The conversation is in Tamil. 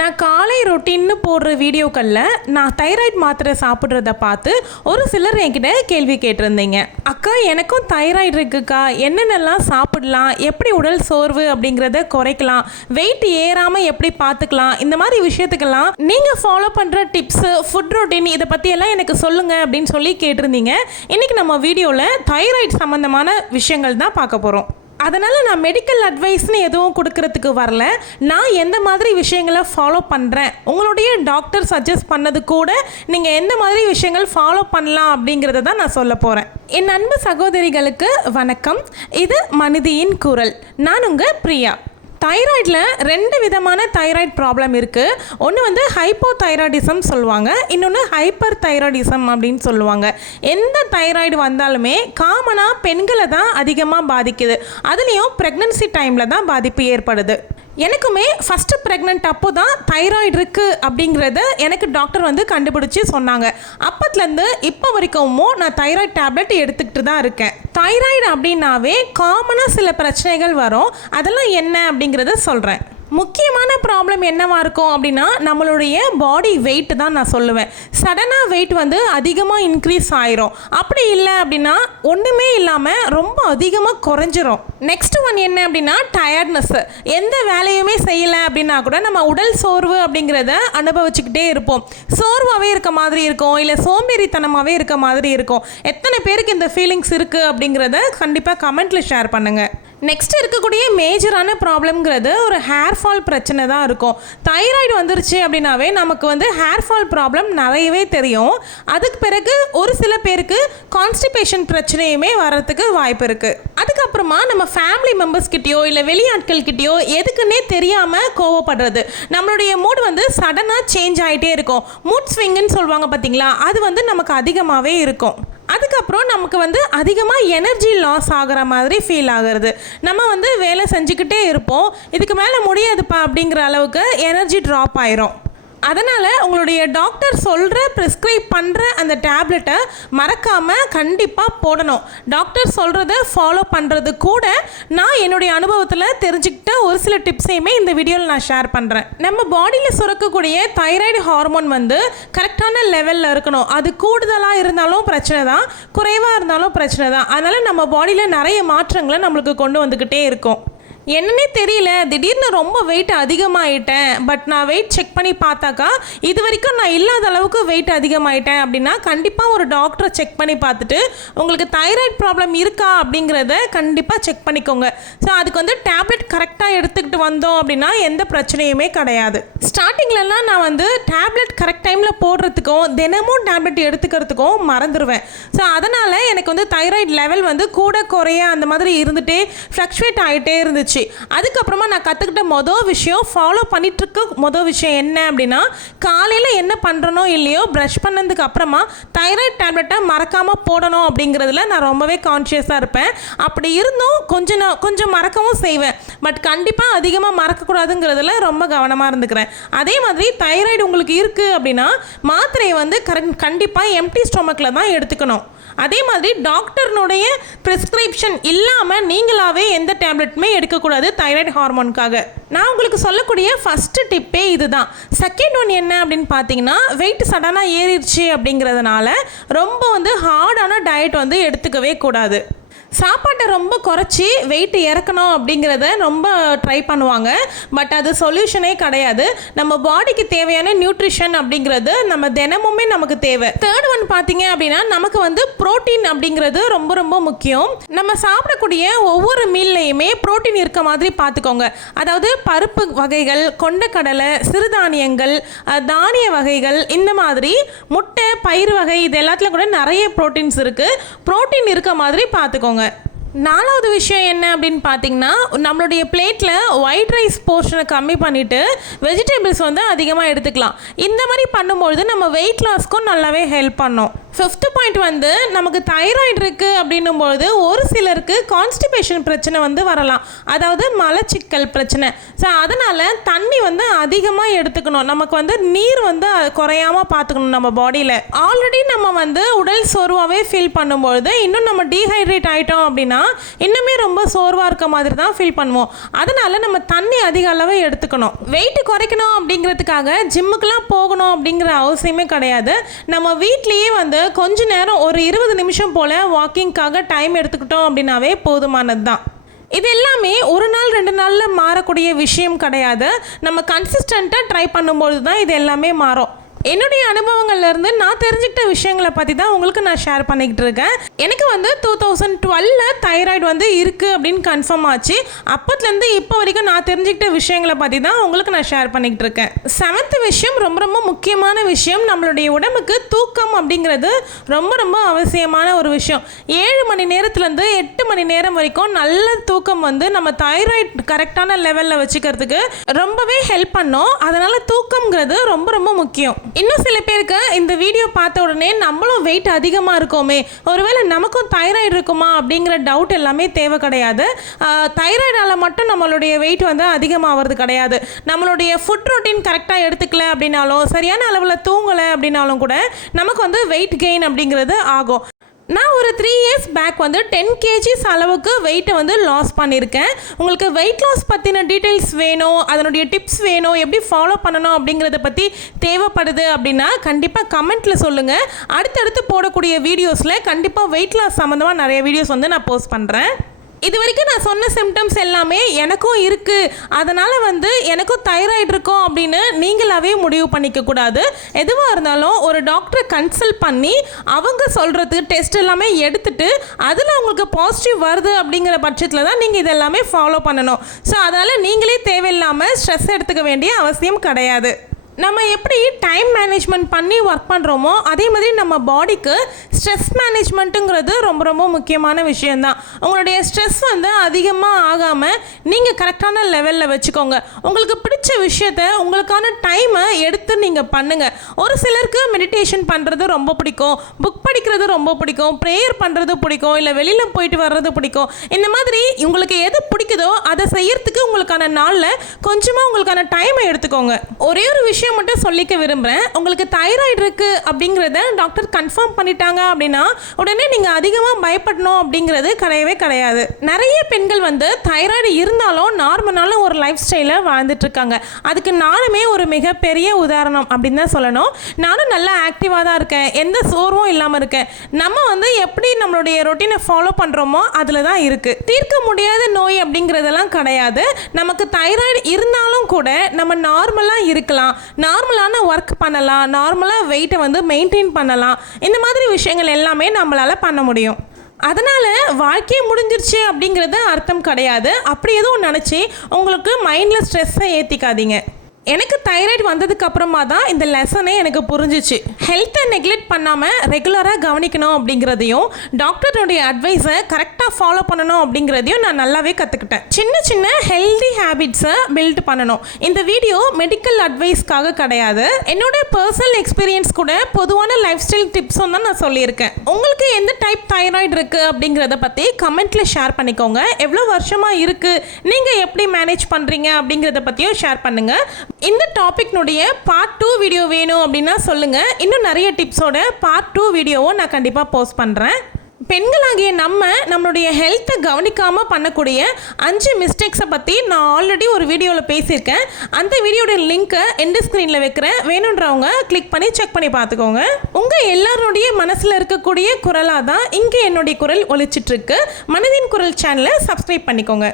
நான் காலை ரொட்டீன்னு போடுற வீடியோக்களில் நான் தைராய்டு மாத்திரை சாப்பிட்றத பார்த்து ஒரு சிலர் என்கிட்ட கேள்வி கேட்டிருந்தீங்க. அக்கா, எனக்கும் தைராய்டு இருக்குக்கா, என்னென்னலாம் சாப்பிடலாம், எப்படி உடல் சோர்வு அப்படிங்கிறத குறைக்கலாம், வெயிட் ஏறாமல் எப்படி பார்த்துக்கலாம், இந்த மாதிரி விஷயத்துக்கெல்லாம் நீங்கள் ஃபாலோ பண்ணுற டிப்ஸு, ஃபுட் ரொட்டீன் இதை பற்றியெல்லாம் எனக்கு சொல்லுங்கள் அப்படின்னு சொல்லி கேட்டிருந்தீங்க. இன்றைக்கி நம்ம வீடியோவில் தைராய்டு சம்மந்தமான விஷயங்கள் தான் பார்க்க போகிறோம். அதனால் நான் மெடிக்கல் அட்வைஸ்னு எதுவும் கொடுக்கறதுக்கு வரல. நான் எந்த மாதிரி விஷயங்களை ஃபாலோ பண்ணுறேன், உங்களுடைய டாக்டர் சஜஸ்ட் பண்ணது கூட நீங்கள் எந்த மாதிரி விஷயங்கள் ஃபாலோ பண்ணலாம் அப்படிங்கிறத தான் நான் சொல்ல போகிறேன். என் அன்பு சகோதரிகளுக்கு வணக்கம். இது மனிதியின் குரல். நான் உங்கள் பிரியா. தைராய்டில் 2 விதமான தைராய்டு ப்ராப்ளம் இருக்குது. ஒன்று வந்து ஹைப்போதைராய்டிசம் சொல்லுவாங்க, இன்னொன்று ஹைப்பர் தைராய்டிசம் அப்படின்னு சொல்லுவாங்க. எந்த தைராய்டு வந்தாலுமே காமனாக பெண்களை தான் அதிகமாக பாதிக்குது. அதுலேயும் ப்ரெக்னன்சி டைமில் தான் பாதிப்பு ஏற்படுது. எனக்குமே ஃபஸ்ட்டு ப்ரெக்னென்ட் அப்போ தான் தைராய்டு இருக்குது அப்படிங்கிறத எனக்கு டாக்டர் வந்து கண்டுபிடிச்சி சொன்னாங்க. அப்பத்துலேருந்து இப்போ வரைக்கும் நான் தைராய்டு டேப்லெட் எடுத்துக்கிட்டு தான் இருக்கேன். தைராய்டு அப்படின்னாவே காமனாக சில பிரச்சனைகள் வரும். அதெல்லாம் என்ன அப்படிங்கிறத சொல்கிறேன். முக்கியமான ப்ராப்ளம் என்னவாக இருக்கும் அப்படின்னா நம்மளுடைய பாடி வெயிட் தான் நான் சொல்லுவேன். சடனாக வெயிட் வந்து அதிகமாக இன்க்ரீஸ் ஆயிரும். அப்படி இல்லை அப்படின்னா ஒன்றுமே இல்லாமல் ரொம்ப அதிகமாக குறைஞ்சிரும். நெக்ஸ்ட் ஒன் என்ன அப்படின்னா டயர்ட்னஸ். எந்த வேலையுமே செய்யலை அப்படின்னா கூட நம்ம உடல் சோர்வு அப்படிங்கிறத அனுபவிச்சுக்கிட்டே இருப்போம். சோர்வாகவே இருக்க மாதிரி இருக்கும், இல்லை சோம்பேறித்தனமாகவே இருக்க மாதிரி இருக்கும். எத்தனை பேருக்கு இந்த ஃபீலிங்ஸ் இருக்குது அப்படிங்கிறத கண்டிப்பாக கமெண்ட்டில் ஷேர் பண்ணுங்கள். நெக்ஸ்ட் இருக்கக்கூடிய மேஜரான ப்ராப்ளம்ங்கிறது ஒரு ஹேர் ஃபால் பிரச்சனை தான் இருக்கும். தைராய்டு வந்துருச்சு அப்படின்னாவே நமக்கு வந்து ஹேர் ஃபால் ப்ராப்ளம் நிறையவே தெரியும். அதுக்கு பிறகு ஒரு சில பேருக்கு கான்ஸ்டிபேஷன் பிரச்சனையுமே வர்றதுக்கு வாய்ப்பு இருக்குது. அதுக்கப்புறமா நம்ம ஃபேமிலி மெம்பர்ஸ்கிட்டயோ இல்லை வெளியாட்கள்கிட்டயோ எதுக்குன்னே தெரியாமல் கோவப்படுறது. நம்மளுடைய மூட் வந்து சடனாக சேஞ்ச் ஆகிட்டே இருக்கும். மூட் ஸ்விங்குன்னு சொல்லுவாங்க பார்த்தீங்களா, அது வந்து நமக்கு அதிகமாகவே இருக்கும். அதுக்கப்புறம் நமக்கு வந்து அதிகமாக எனர்ஜி லாஸ் ஆகிற மாதிரி ஃபீல் ஆகிறது. நம்ம வந்து வேலை செஞ்சுக்கிட்டே இருப்போம், இதுக்கு மேலே முடியாதுப்பா அப்படிங்கிற அளவுக்கு எனர்ஜி ட்ராப் ஆயிரும். அதனால் உங்களுடைய டாக்டர் சொல்கிற ப்ரிஸ்கிரைப் பண்ணுற அந்த டேப்லெட்டை மறக்காமல் கண்டிப்பாக போடணும். டாக்டர் சொல்கிறத ஃபாலோ பண்ணுறது கூட நான் என்னுடைய அனுபவத்தில் தெரிஞ்சுக்கிட்ட ஒரு சில டிப்ஸையுமே இந்த வீடியோவில் நான் ஷேர் பண்ணுறேன். நம்ம பாடியில் சுரக்கக்கூடிய தைராய்டு ஹார்மோன் வந்து கரெக்டான லெவலில் இருக்கணும். அது கூடுதலாக இருந்தாலும் பிரச்சனை தான், குறைவாக இருந்தாலும் பிரச்சனை தான். அதனால் நம்ம பாடியில் நிறைய மாற்றங்களை நம்மளுக்கு கொண்டு வந்துக்கிட்டே இருக்கும். என்னன்னே தெரியல, திடீர்னு ரொம்ப வெயிட் அதிகமாகிட்டேன், பட் நான் வெயிட் செக் பண்ணி பார்த்தாக்கா இது வரைக்கும் நான் இல்லாத அளவுக்கு வெயிட் அதிகமாகிட்டேன் அப்படின்னா கண்டிப்பாக ஒரு டாக்டரை செக் பண்ணி பார்த்துட்டு உங்களுக்கு தைராய்டு ப்ராப்ளம் இருக்கா அப்படிங்கிறத கண்டிப்பாக செக் பண்ணிக்கோங்க. ஸோ அதுக்கு வந்து டேப்லெட் கரெக்டாக எடுத்துக்கிட்டு வந்தோம் அப்படின்னா எந்த பிரச்சனையுமே கிடையாது. ஸ்டார்டிங்லலாம் நான் வந்து டேப்லெட் கரெக்ட் டைமில் போடுறதுக்கும் தினமும் டேப்லெட் எடுத்துக்கிறதுக்கும் மறந்துடுவேன். ஸோ அதனால் எனக்கு வந்து தைராய்டு லெவல் வந்து கூட குறைய அந்த மாதிரி இருந்துகிட்டே ஃப்ளக்சுவேட் ஆகிட்டே இருந்துச்சு. அதுக்கப்புறமா நான் கற்றுக்கிட்ட மொதல் விஷயம், ஃபாலோ பண்ணிட்டுருக்க மொதல் விஷயம் என்ன அப்படின்னா, காலையில் என்ன பண்ணுறனோ இல்லையோ ப்ரஷ் பண்ணதுக்கு அப்புறமா தைராய்டு டேப்லெட்டை மறக்காமல் போடணும் அப்படிங்கிறதுல நான் ரொம்பவே கான்ஷியஸாக இருப்பேன். அப்படி இருந்தும் கொஞ்சம் மறக்கவும் செய்வேன், பட் கண்டிப்பாக அதிகமாக மறக்கக்கூடாதுங்கிறதுல ரொம்ப கவனமாக இருந்துக்கிறேன். அதே மாதிரி தைராய்டு உங்களுக்கு இருக்குது அப்படின்னா மாத்திரையை வந்து கண்டிப்பாக எம்டி ஸ்டொமக்கில் தான் எடுத்துக்கணும். அதே மாதிரி டாக்டர்னுடைய ப்ரிஸ்கிரிப்ஷன் இல்லாமல் நீங்களாகவே எந்த டேப்லெட்டுமே எடுக்கக்கூடாது தைராய்டு ஹார்மோனுக்காக. நான் உங்களுக்கு சொல்லக்கூடிய ஃபஸ்ட்டு டிப்பே இதுதான். செகண்ட் ஒன் என்ன அப்படின்னு பார்த்தீங்கன்னா, வெயிட் சடனாக ஏறிடுச்சு அப்படிங்கிறதுனால ரொம்ப வந்து ஹார்டான டயட் வந்து எடுத்துக்கவே கூடாது. சாப்பாட்டை ரொம்ப குறைச்சி வெயிட் இறக்கணும் அப்படிங்கிறத ரொம்ப ட்ரை பண்ணுவாங்க, பட் அது சொல்யூஷனே கிடையாது. நம்ம பாடிக்கு தேவையான நியூட்ரிஷன் அப்படிங்கிறது நம்ம தினமுமே நமக்கு தேவை. தேர்ட் ஒன் பார்த்தீங்க அப்படின்னா, நமக்கு வந்து ப்ரோட்டீன் அப்படிங்கிறது ரொம்ப ரொம்ப முக்கியம். நம்ம சாப்பிடக்கூடிய ஒவ்வொரு மீல்லையுமே ப்ரோட்டீன் இருக்க மாதிரி பார்த்துக்கோங்க. அதாவது பருப்பு வகைகள், கொண்டக்கடலை, சிறுதானியங்கள், தானிய வகைகள், இந்த மாதிரி முட்டை, பயிர் வகை, இது எல்லாத்துலையும் கூட நிறைய ப்ரோட்டீன்ஸ் இருக்குது. ப்ரோட்டீன் இருக்க மாதிரி பார்த்துக்கோங்க. நாலாவது விஷயம் என்ன அப்படின்னு பார்த்தீங்கன்னா, நம்மளுடைய பிளேட்டில் ஒயிட் ரைஸ் போர்ஷனை கம்மி பண்ணிவிட்டு வெஜிடபிள்ஸ் வந்து அதிகமாக எடுத்துக்கலாம். இந்த மாதிரி பண்ணும்பொழுது நம்ம வெயிட் லாஸ்க்கும் நல்லாவே ஹெல்ப் பண்ணும். ஃபிஃப்த் பாயிண்ட் வந்து நமக்கு தைராய்டு இருக்குது அப்படின்னும்போது ஒரு சிலருக்கு கான்ஸ்டிபேஷன் பிரச்சனை வந்து வரலாம், அதாவது மலச்சிக்கல் பிரச்சனை. ஸோ அதனால் தண்ணி வந்து அதிகமாக எடுத்துக்கணும். நமக்கு வந்து நீர் வந்து குறையாமல் பார்த்துக்கணும் நம்ம பாடியில். ஆல்ரெடி நம்ம வந்து உடல் சோர்வாகவே ஃபீல் பண்ணும்பொழுது இன்னும் நம்ம டீஹைட்ரேட் ஆகிட்டோம் அப்படின்னா இன்னுமே ரொம்ப சோர்வாக இருக்க மாதிரி தான் ஃபீல் பண்ணுவோம். அதனால் நம்ம தண்ணி அதிக அளவு எடுத்துக்கணும். வெயிட் குறைக்கணும் அப்படிங்கிறதுக்காக ஜிம்முக்கெலாம் போகணும் அப்படிங்கிற அவசியமே கிடையாது. நம்ம வீட்லேயே வந்து கொஞ்ச நேரம் ஒரு 20 நிமிஷம் போல் வாக்கிங்காக டைம் எடுத்துக்கிட்டோம் அப்படின்னாவே போதுமானது தான். இது எல்லாமே ஒரு நாள் 2 நாளில் மாறக்கூடிய விஷயம் கிடையாது. நம்ம கன்சிஸ்டண்ட்டாக ட்ரை பண்ணும்போது தான் இது எல்லாமே மாறும். என்னுடைய அனுபவங்கள்லேருந்து நான் தெரிஞ்சுக்கிட்ட விஷயங்களை பற்றி தான் உங்களுக்கு நான் ஷேர் பண்ணிக்கிட்டு இருக்கேன். எனக்கு வந்து 2012 தைராய்டு வந்து இருக்குது அப்படின்னு கன்ஃபார்ம் ஆச்சு. அப்போத்துலேருந்து இப்போ வரைக்கும் நான் தெரிஞ்சுக்கிட்ட விஷயங்களை பற்றி தான் உங்களுக்கு நான் ஷேர் பண்ணிக்கிட்டு இருக்கேன். 7th விஷயம் ரொம்ப ரொம்ப முக்கியமான விஷயம். நம்மளுடைய உடம்புக்கு தூக்கம் அப்படிங்கிறது ரொம்ப ரொம்ப அவசியமான ஒரு விஷயம். 7 மணி நேரத்துலேருந்து 8 மணி நேரம் வரைக்கும் நல்ல தூக்கம் வந்து நம்ம தைராய்டு கரெக்டான லெவலில் வச்சுக்கிறதுக்கு ரொம்பவே ஹெல்ப் பண்ணும். அதனால் தூக்கம்ங்கிறது ரொம்ப ரொம்ப முக்கியம். இன்னும் சில பேருக்கு இந்த வீடியோ பார்த்த உடனே நம்மளும் வெயிட் அதிகமாக இருக்கோமே, ஒருவேளை நமக்கும் தைராய்டு இருக்குமா அப்படிங்கிற டவுட் எல்லாமே தேவை கிடையாது. தைராய்டால் மட்டும் நம்மளுடைய வெயிட் வந்து அதிகமாகிறது கிடையாது. நம்மளுடைய ஃபுட் ரொட்டீன் கரெக்டாக எடுத்துக்கல அப்படின்னாலும், சரியான அளவில் தூங்கலை அப்படின்னாலும் கூட நமக்கு வந்து வெயிட் கெயின் அப்படிங்கிறது ஆகும். நான் ஒரு 3 years பேக் வந்து 10 kgs அளவுக்கு வெயிட்டை வந்து லாஸ் பண்ணியிருக்கேன். உங்களுக்கு வெயிட் லாஸ் பற்றின டீட்டெயில்ஸ் வேணும், அதனுடைய டிப்ஸ் வேணும், எப்படி ஃபாலோ பண்ணணும் அப்படிங்கிறத பற்றி தேவைப்படுது அப்படின்னா கண்டிப்பாக கமெண்ட்டில் சொல்லுங்கள். அடுத்தடுத்து போடக்கூடிய வீடியோஸில் கண்டிப்பாக வெயிட் லாஸ் சம்மந்தமாக நிறைய வீடியோஸ் வந்து நான் போஸ்ட் பண்ணுறேன். இது வரைக்கும் நான் சொன்ன சிம்டம்ஸ் எல்லாமே எனக்கும் இருக்குது, அதனால் வந்து எனக்கும் தைராய்டு இருக்கும் அப்படின்னு நீங்களாவே முடிவு பண்ணிக்கக்கூடாது. எதுவாக இருந்தாலும் ஒரு டாக்டரை கன்சல்ட் பண்ணி அவங்க சொல்கிறதுக்கு டெஸ்ட் எல்லாமே எடுத்துகிட்டு அதில் உங்களுக்கு பாசிட்டிவ் வருது அப்படிங்கிற பட்சத்தில் தான் நீங்கள் இதெல்லாமே ஃபாலோ பண்ணணும். ஸோ அதனால் நீங்களே தேவையில்லாமல் ஸ்ட்ரெஸ் எடுத்துக்க வேண்டிய அவசியம் கிடையாது. நம்ம எப்படி டைம் மேனேஜ்மெண்ட் பண்ணி ஒர்க் பண்ணுறோமோ அதே மாதிரி நம்ம பாடிக்கு ஸ்ட்ரெஸ் மேனேஜ்மெண்ட்டுங்கிறது ரொம்ப ரொம்ப முக்கியமான விஷயந்தான். உங்களுடைய ஸ்ட்ரெஸ் வந்து அதிகமாக ஆகாமல் நீங்கள் கரெக்டான லெவலில் வச்சுக்கோங்க. உங்களுக்கு பிடிச்ச விஷயத்த உங்களுக்கான டைமை எடுத்து நீங்கள் பண்ணுங்கள். ஒரு சிலருக்கு மெடிடேஷன் பண்ணுறது ரொம்ப பிடிக்கும், புக் படிக்கிறது ரொம்ப பிடிக்கும், ப்ரேயர் பண்ணுறது பிடிக்கும், இல்லை வெளியில் போயிட்டு வர்றது பிடிக்கும். இந்த மாதிரி உங்களுக்கு எது பிடிக்குதோ அதை செய்யறதுக்கு உங்களுக்கான நாளில் கொஞ்சமாக உங்களுக்கான டைமை எடுத்துக்கோங்க. ஒரே ஒரு விஷயம் மட்டும் சொல்லிக்க விரும்புகிறேன். உங்களுக்கு தைராய்டு இருக்குது அப்படிங்கிறத டாக்டர் கன்ஃபார்ம் பண்ணிட்டாங்க அப்படின்னா உடனே நீங்கள் அதிகமாக பயப்படணும் அப்படிங்கிறது கிடையவே கிடையாது. நிறைய பெண்கள் வந்து தைராய்டு இருந்தாலும் நார்மலான ஒரு லைஃப் ஸ்டைலை வாழ்ந்துட்டு இருக்காங்க. அதுக்கு நானுமே ஒரு மிகப்பெரிய உதாரணம் அப்படின்னு தான் சொல்லணும். நானும் நல்லா ஆக்டிவாக தான் இருக்கேன், எந்த சோர்வும் இல்லாமல் இருக்கேன். நம்ம வந்து எப்படி நம்மளுடைய ரொட்டீனை ஃபாலோ பண்ணுறோமோ அதில் தான் இருக்குது. தீர்க்க முடியாத நோய் அப்படிங்கிறதெல்லாம் கிடையாது. நமக்கு தைராய்டு இருந்தாலும் கூட நம்ம நார்மலாக இருக்கலாம், நார்மலான ஒர்க் பண்ணலாம், நார்மலாக வெயிட்டை வந்து மெயின்டைன் பண்ணலாம். இந்த மாதிரி விஷயங்கள் எல்லாமே நம்மளால் பண்ண முடியும். அதனால் வாழ்க்கையே முடிஞ்சிருச்சு அப்படிங்கிறது அர்த்தம் கிடையாது. அப்படி எதுவும் நினச்சி உங்களுக்கு மைண்டில் ஸ்ட்ரெஸ்ஸை ஏற்றிக்காதீங்க. எனக்கு தைராய்டு வந்ததுக்கு அப்புறமா தான் இந்த லெசனே எனக்கு புரிஞ்சிச்சு. ஹெல்த்தை நெக்லெக்ட் பண்ணாமல் ரெகுலராக கவனிக்கணும் அப்படிங்கிறதையும் டாக்டருடைய அட்வைஸை கரெக்டாக ஃபாலோ பண்ணணும் அப்படிங்கிறதையும் நான் நல்லாவே கற்றுக்கிட்டேன். சின்ன சின்ன ஹெல்தி ஹேபிட்ஸை பில்ட் பண்ணணும். இந்த வீடியோ மெடிக்கல் அட்வைஸ்க்காக கிடையாது, என்னோட பர்சனல் எக்ஸ்பீரியன்ஸ் கூட பொதுவான லைஃப் ஸ்டைல் டிப்ஸும் தான் நான் சொல்லியிருக்கேன். உங்களுக்கு எந்த டைப் தைராய்டு இருக்குது அப்படிங்கிறத பற்றி கமெண்ட்டில் ஷேர் பண்ணிக்கோங்க. எவ்வளோ வருஷமாக இருக்குது, நீங்கள் எப்படி மேனேஜ் பண்ணுறீங்க அப்படிங்கிறத பற்றியும் ஷேர் பண்ணுங்கள். இந்த டாபிக்னுடைய பார்ட் 2 வீடியோ வேணும் அப்படின்னா சொல்லுங்கள். இன்னும் நிறைய டிப்ஸோட பார்ட் 2 வீடியோவும் நான் கண்டிப்பாக போஸ்ட் பண்ணுறேன். பெண்களாகிய நம்மளுடைய ஹெல்த்தை கவனிக்காமல் பண்ணக்கூடிய 5 மிஸ்டேக்ஸை பற்றி நான் ஆல்ரெடி ஒரு வீடியோவில் பேசியிருக்கேன். அந்த வீடியோட லிங்க்கை எண்டு ஸ்க்ரீனில் வைக்கிறேன், வேணுன்றவங்க கிளிக் பண்ணி செக் பண்ணி பார்த்துக்கோங்க. உங்கள் எல்லாருடைய மனசில் இருக்கக்கூடிய குரலாக தான் இங்கே என்னுடைய குரல் ஒலிச்சிட்ருக்கு. மனதின் குரல் சேனலை சப்ஸ்கிரைப் பண்ணிக்கோங்க.